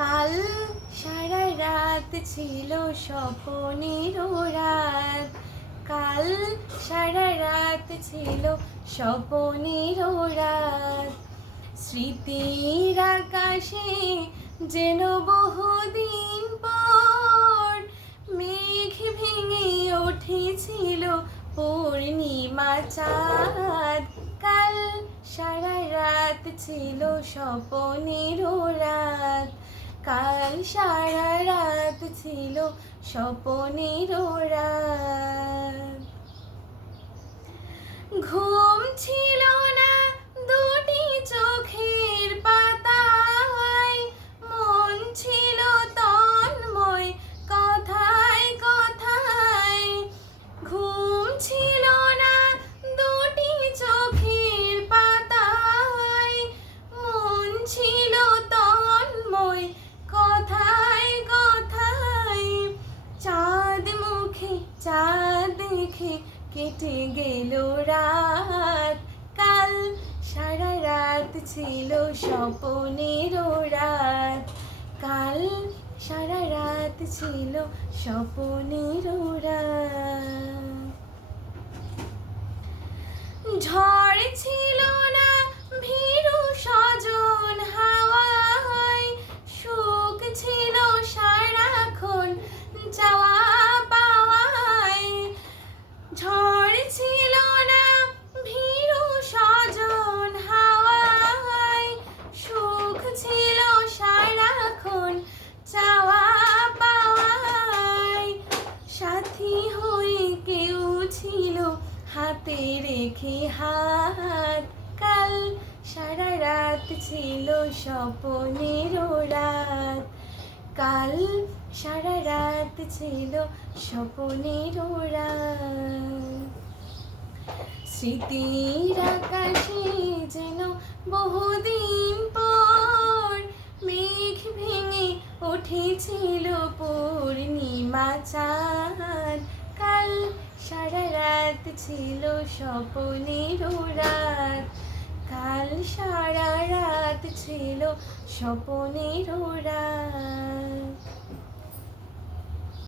কাল সারা রাত ছিল স্বপনের রাত, কাল সারা রাত ছিল স্বপনের রাত। স্মৃতির আকাশে যেন বহুদিন পর মেঘ ভেঙে উঠেছিল পূর্ণিমা চাঁদ। কাল সারা রাত ছিল স্বপনের রাত, কাল সারা রাত ছিল স্বপনের রাত। ঘুম ছিল না দুটি চোখের পাতায়, মন ছিল তন্ময় কথায় কথায়। ঘুম ছিল না দুটি চোখের পাতায়, মন ছিল তন্ময় কথায় কথায়। চাঁদ মুখে চাঁদ দেখে কেটে গেল রাত, কাল সারা রাত ছিল স্বপনের রাত, কাল সারা রাত ছিল স্বপনের রাত। ঝড় ছিল না ভীরু সজন হাওয়ায়, সুখ ছিল সারাক্ষণ চাওয়া পাওয়ায়। ঝড় ছিল না ভীরু সজন হাওয়ায়, সুখ ছিল সারাক্ষণ চাওয়া পাওয়ায়। সাথী হয়ে কেউ ছিল হাতে রেখে হাত, কাল সারা রাত ছিল স্বপনের রাত, কাল সারা রাত ছিল স্বপনের রাত। স্মৃতির আকাশে যেন বহুদিন পর মেঘ ভেঙে উঠেছিল পূর্ণিমা চাঁদ, কাল সারা রাত ছিল স্বপনের রাত, কাল সারা রাত ছিল স্বপনের রাত।